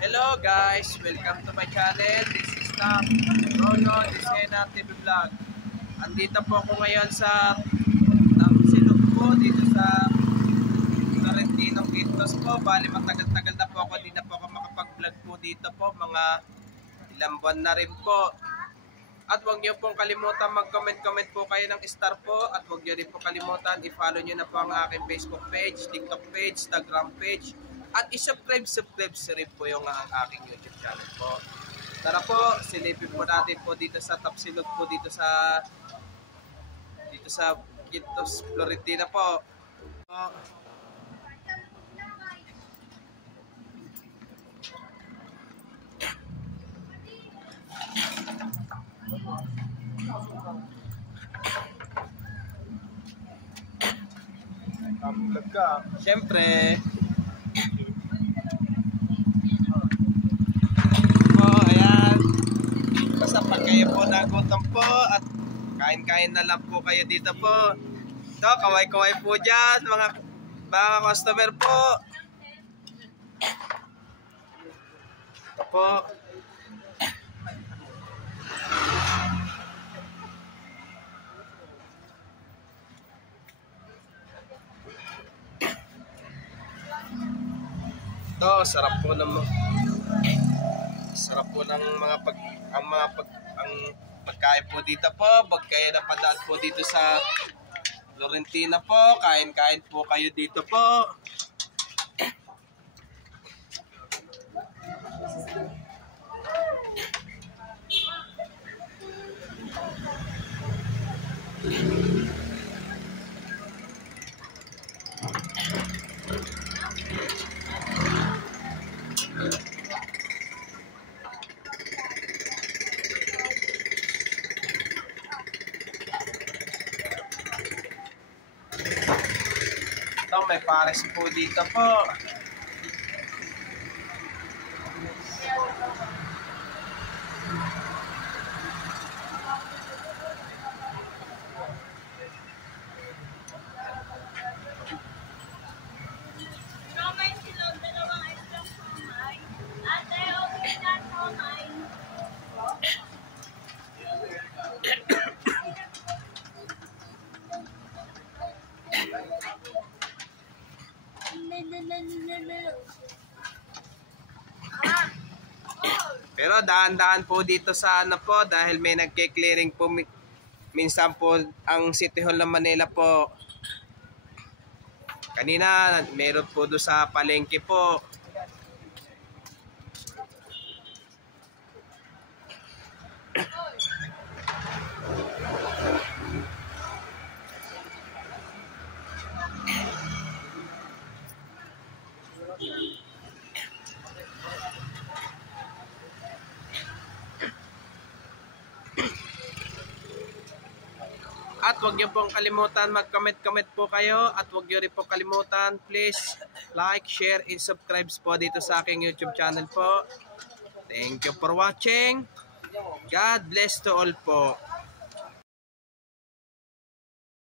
Hello guys, welcome to my channel. This is Rono Disena TV Vlog. Andito po ako ngayon sa Tapsilog po dito sa Laurentino Quintos po. Bali matagal-tagal na po ako, di na po ako makapag-vlog po dito po. Mga ilang buwan na rin po. At huwag niyo pong kalimutan mag-comment po kayo ng star po. At huwag niyo rin po kalimutan i-follow niyo na po ang aking Facebook page, TikTok page, Instagram page. At i-subscribe rin po yung aking YouTube channel po. Tara po, silipin po natin po dito sa Tapsilog po dito sa Quintos, Laurentino po. Siyempre po, ayan. Basta pag kayo po nagutom po at kain-kain na lang po kayo dito po. Ito, kaway-kaway po dyan mga customer po. Ito po. Ito, sarap po ng pagkain po dito po. Pag kayo napadaan po dito sa Laurentino po, kain-kain po kayo dito po. Ito, may pares po dito po. Pero daan-daan po dito sa ano po dahil may nagke-clearing po minsan po ang City Hall ng Manila po. Kanina meron po doon sa palengke po. At huwag niyo pong kalimutan mag-comment po kayo. At huwag niyo rin pong kalimutan, please like, share, and subscribe po dito sa aking YouTube channel po. Thank you for watching. God bless to all po.